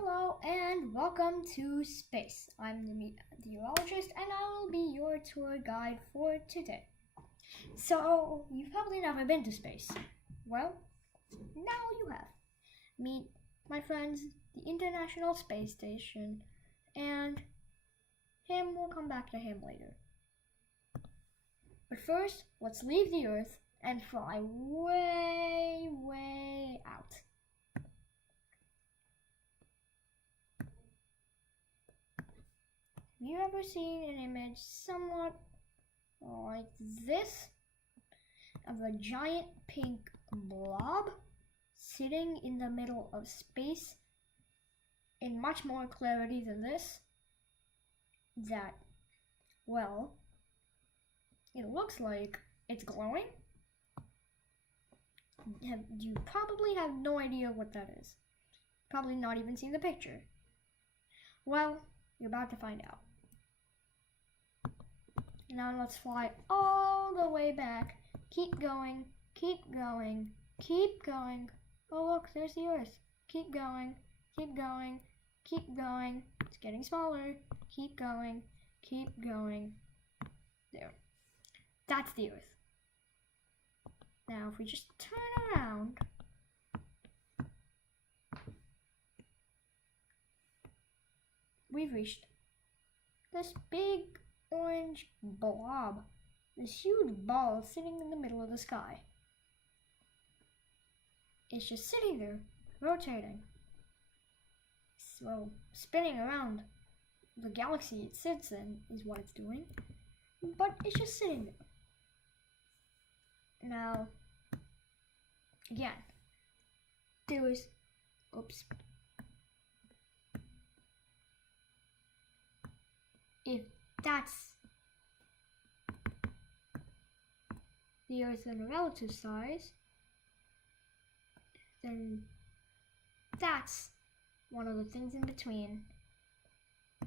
Hello and welcome to space. I'm the meteorologist and I will be your tour guide for today. So, you've probably never been to space. Well, now you have. Meet my friends, the International Space Station, and him, we'll come back to him later. But first, let's leave the Earth and fly way, way out. Have you ever seen an image somewhat like this of a giant pink blob sitting in the middle of space in much more clarity than this? That, well, it looks like it's glowing. You probably have no idea what that is. Probably not even seen the picture. Well, you're about to find out. Now let's fly all the way back. Keep going, keep going, keep going. Oh look, there's the Earth. Keep going, keep going, keep going. It's getting smaller. Keep going, keep going. There. That's the Earth. Now if we just turn around, we've reached this big orange blob, this huge ball sitting in the middle of the sky. It's just sitting there, rotating, so spinning around the galaxy it sits in is what it's doing, but it's just sitting there. Now, again, if that's the Earth in a relative size, then that's one of the things in between,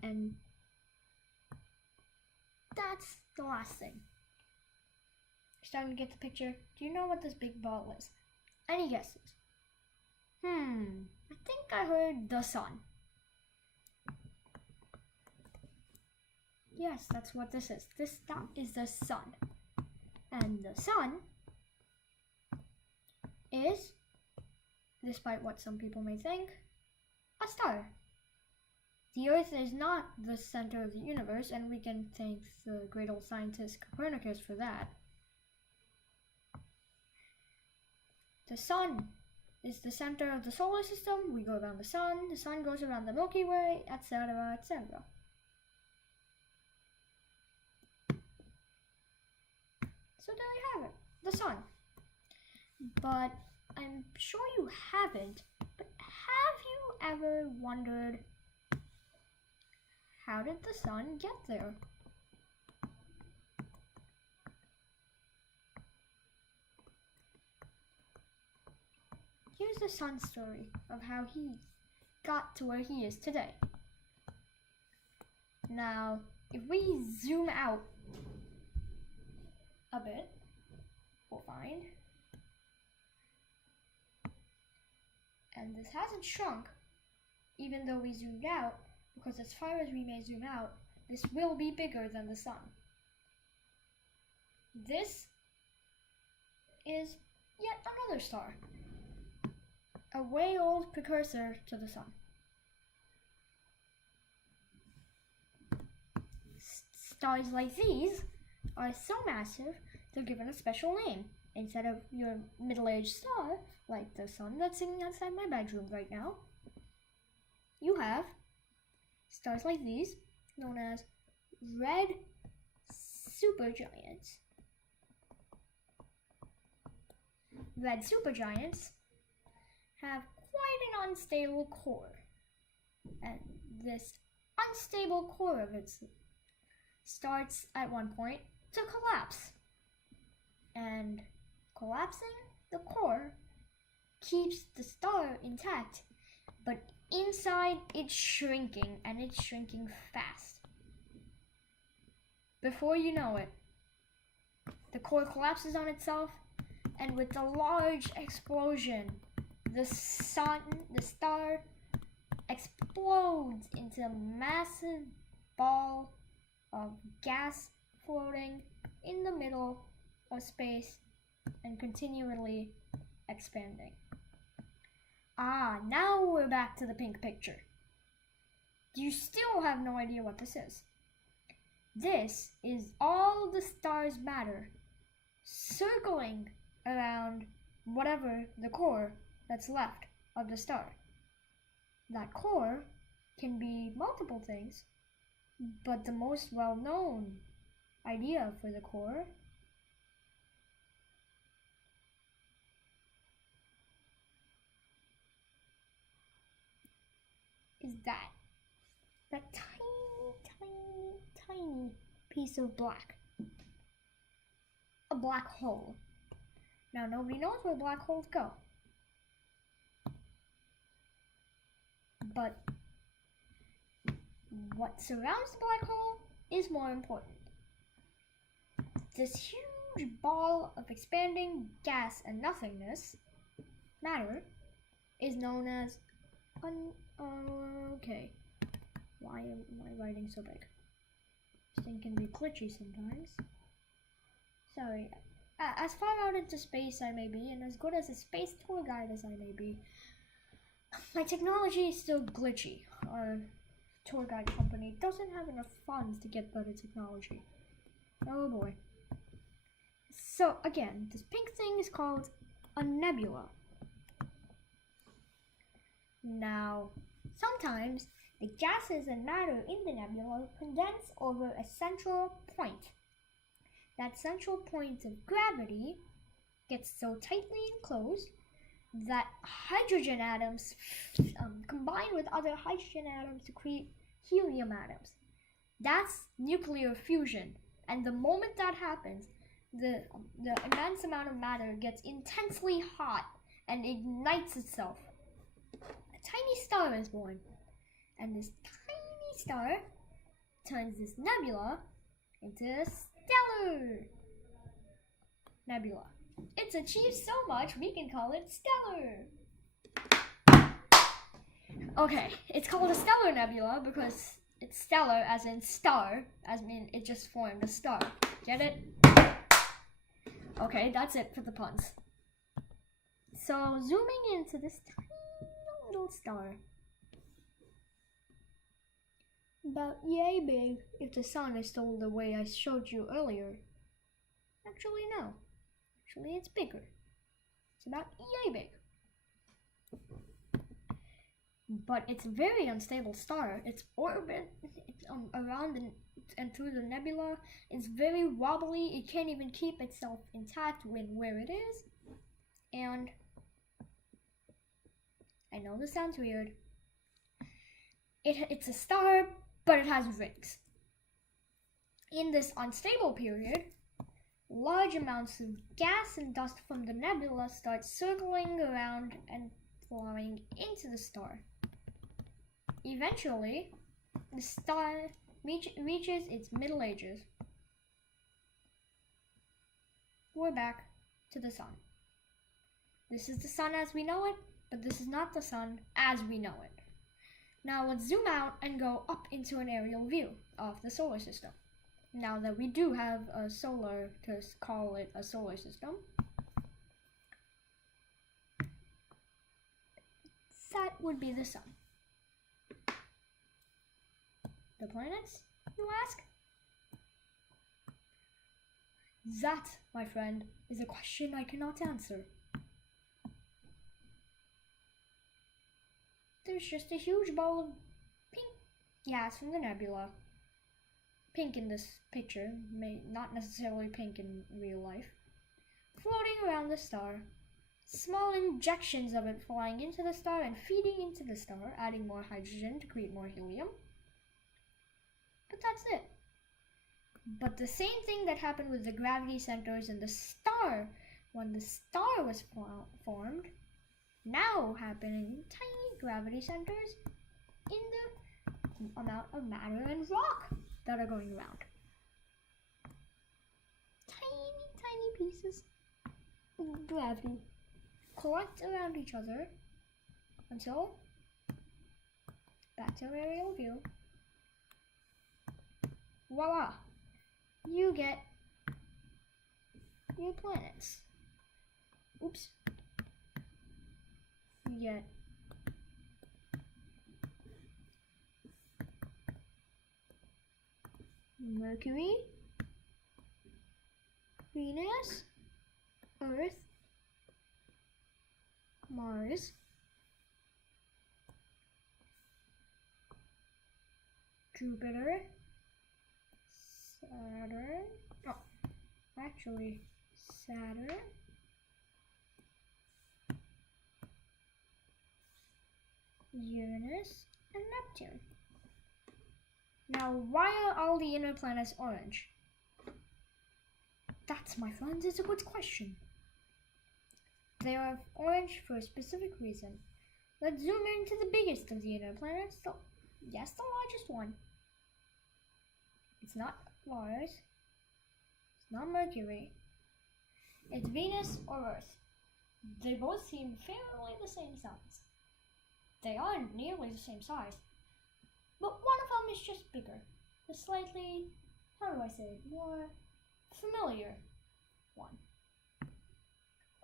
and that's the last thing. You're starting to get the picture. Do you know what this big ball is? Any guesses? I think I heard the sun. Yes, that's what this is. That is the sun. And the sun is, despite what some people may think, a star. The Earth is not the center of the universe, and we can thank the great old scientist Copernicus for that. The sun is the center of the solar system. We go around the sun goes around the Milky Way, etc., etc. So there you have it, the sun. But I'm sure you haven't, but have you ever wondered, how did the sun get there? Here's the sun's story of how he got to where he is today. Now, if we zoom out a bit, we'll find, and this hasn't shrunk even though we zoomed out, because as far as we may zoom out, this will be bigger than the sun. This is yet another star, a way old precursor to the sun. Stars like these are so massive, they're given a special name. Instead of your middle-aged star, like the sun that's sitting outside my bedroom right now, you have stars like these, known as red supergiants. Red supergiants have quite an unstable core, and this unstable core of it starts at one point to collapse, and collapsing the core keeps the star intact, but inside it's shrinking, and it's shrinking fast. Before you know it, the core collapses on itself, and with a large explosion, the star a massive ball of gas floating in the middle of space and continually expanding. Ah, now we're back to the pink picture. You still have no idea what this is. This is all the star's matter circling around whatever the core that's left of the star. That core can be multiple things, but the most well-known idea for the core is that tiny piece of black. A black hole. Now nobody knows where black holes go. But what surrounds the black hole is more important. This huge ball of expanding gas and nothingness, matter, is known as okay. Why am I writing so big? This thing can be glitchy sometimes. Sorry. As far out into space I may be, and as good as a space tour guide as I may be, my technology is still glitchy. Our tour guide company doesn't have enough funds to get better technology. Oh boy. So again, this pink thing is called a nebula. Now, sometimes the gases and matter in the nebula condense over a central point. That central point of gravity gets so tightly enclosed that hydrogen atoms combine with other hydrogen atoms to create helium atoms. That's nuclear fusion, and the moment that happens, the immense amount of matter gets intensely hot and ignites itself. A tiny star is born, and this tiny star turns this nebula into a stellar nebula. It's achieved so much we can call it stellar. Okay, it's called a stellar nebula because it's stellar as in star, as in it just formed a star. Get it? Okay, that's it for the puns. So zooming into this tiny little star, about yay big if the sun is still the way I showed you earlier. Actually no. Actually it's bigger. It's about yay big. But it's a very unstable star. Its orbit around and through the nebula is very wobbly. It can't even keep itself intact where it is. And I know this sounds weird. It's a star, but it has rings. In this unstable period, large amounts of gas and dust from the nebula start circling around and flying into the star. Eventually, the star reaches its middle ages. We're back to the sun. This is the sun as we know it, but this is not the sun as we know it. Now let's zoom out and go up into an aerial view of the solar system. Now that we do have a solar, to call it a solar system, that would be the sun. The planets, you ask? That, my friend, is a question I cannot answer. There's just a huge ball of pink gas from the nebula. Pink in this picture, not necessarily pink in real life, floating around the star. Small injections of it flying into the star and feeding into the star, adding more hydrogen to create more helium. But that's it. But the same thing that happened with the gravity centers in the star when the star was formed, now happening in tiny gravity centers in the amount of matter and rock that are going around. Tiny pieces of gravity collect around each other until Back to aerial view. Voila! You get new planets. Oops. You get Mercury, Venus, Earth, Mars, Jupiter, Saturn, oh, actually Saturn, Uranus, and Neptune. Now, why are all the inner planets orange? That's, my friends, is a good question. They are orange for a specific reason. Let's zoom into the biggest of the inner planets. So, yes, the largest one. It's not Mars. It's not Mercury. It's Venus or Earth. They both seem fairly the same size. They are nearly the same size. But one of them is just bigger. The slightly, how do I say it, more familiar one.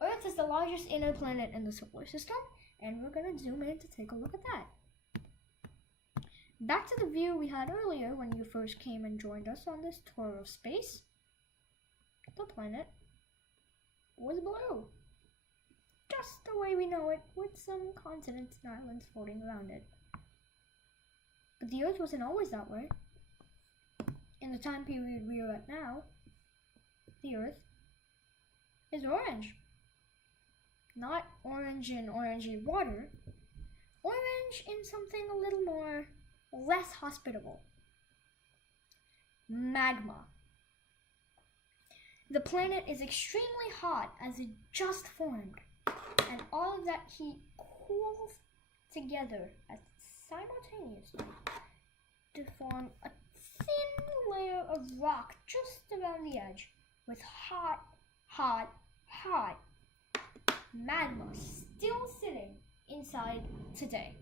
Earth is the largest inner planet in the solar system, and we're going to zoom in to take a look at that. Back to the view we had earlier when you first came and joined us on this tour of space. The planet was blue. Just the way we know it, with some continents and islands floating around it. But the Earth wasn't always that way. In the time period we are at now, the Earth is orange. Not orange in orangey water, orange in something a little more, less hospitable. Magma. The planet is extremely hot as it just formed, and all of that heat cools together simultaneously to form a thin layer of rock just around the edge with hot magma still sitting inside today.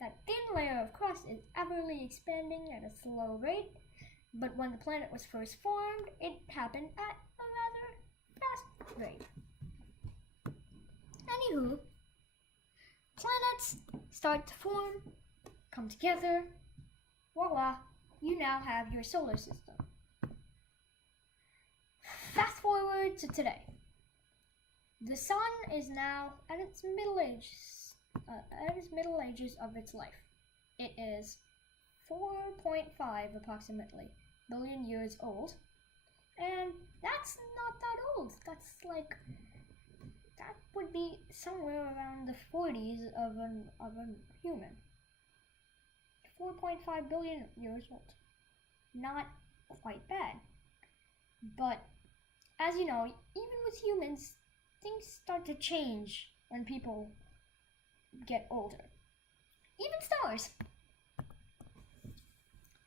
That thin layer of crust is everly expanding at a slow rate, but when the planet was first formed, it happened at a rather fast rate. Anywho, planets start to form, come together, voila, you now have your solar system. Fast forward to today. The sun is now at its middle ages of its life. It is 4.5 approximately billion years old, and that's not that old. That would be somewhere around the 40s of a human. 4.5 billion years old. Not quite bad. But as you know, even with humans, things start to change when people get older. Even stars.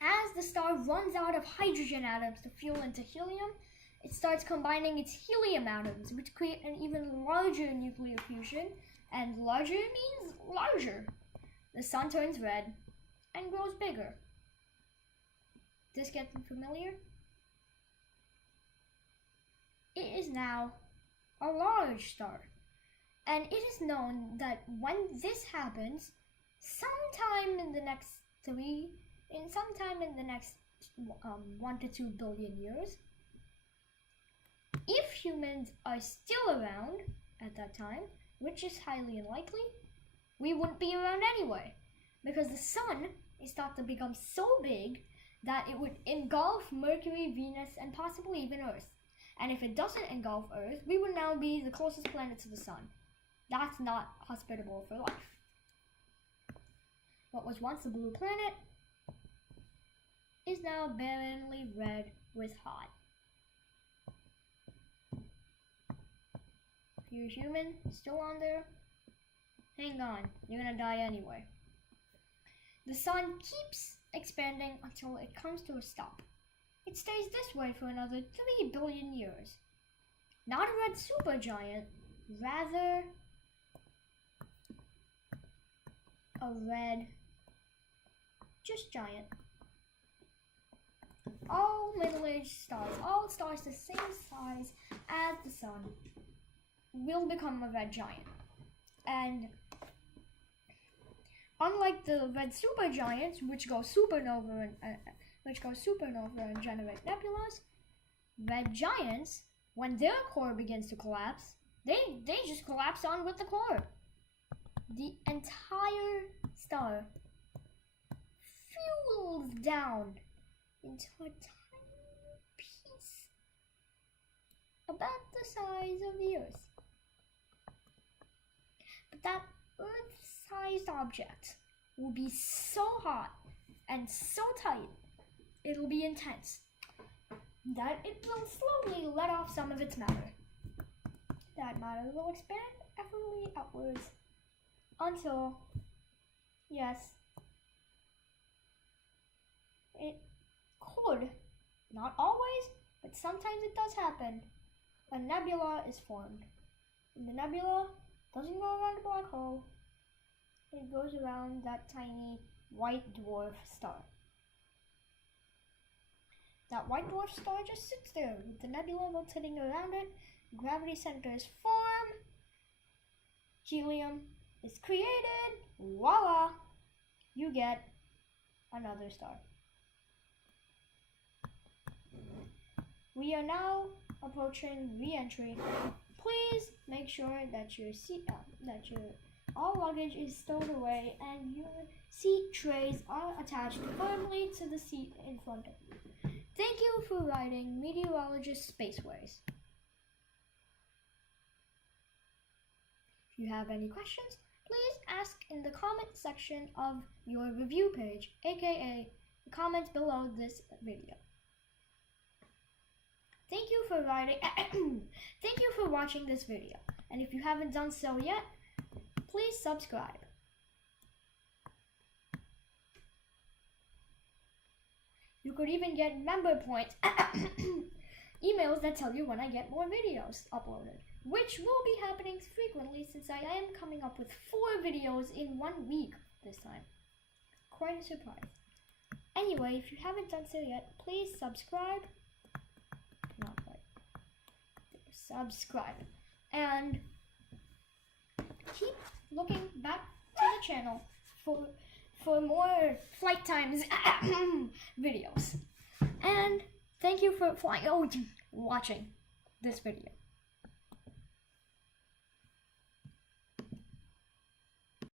As the star runs out of hydrogen atoms to fuel into helium, it starts combining its helium atoms, which create an even larger nuclear fusion, and larger means larger. The sun turns red and grows bigger. This getting familiar? It is now a large star, and it is known that when this happens, sometime in the next 1 to 2 billion years, if humans are still around at that time, which is highly unlikely, we wouldn't be around anyway, because the sun is thought to become so big that it would engulf Mercury, Venus, and possibly even Earth. And if it doesn't engulf Earth, we would now be the closest planet to the sun. That's not hospitable for life. What was once a blue planet is now barrenly red with hot. If you're human, still on there, hang on, you're gonna die anyway. The sun keeps expanding until it comes to a stop. It stays this way for another 3 billion years. Not a red supergiant, rather a red just giant. All middle-aged stars, all stars the same size as the sun, will become a red giant. And unlike the red supergiants, which go supernova and generate nebulas, red giants, when their core begins to collapse, they just collapse on with the core. The entire star fuels down into a tiny piece about the size of the Earth. But that Earth-sized object will be so hot and so tight, it'll be intense, that it will slowly let off some of its matter. That matter will expand effortlessly upwards until, yes, it could, not always, but sometimes it does happen, a nebula is formed. And the nebula doesn't go around a black hole, it goes around that tiny white dwarf star. That white dwarf star just sits there with the nebula rotating around it, gravity centers form, helium is created, voila, you get another star. We are now approaching re-entry. Please make sure that your all luggage is stowed away and your seat trays are attached firmly to the seat in front of you. Thank you for riding Meteorologist Spaceways. If you have any questions, please ask in the comment section of your review page, aka the comments below this video. Thank you for Thank you for watching this video, and if you haven't done so yet, please subscribe. You could even get member points, emails that tell you when I get more videos uploaded, which will be happening frequently since I am coming up with 4 videos in 1 week this time. Quite a surprise. Anyway, if you haven't done so yet, please subscribe. Not right. Subscribe. And keep looking back to the channel for more flight times videos. And thank you for watching this video.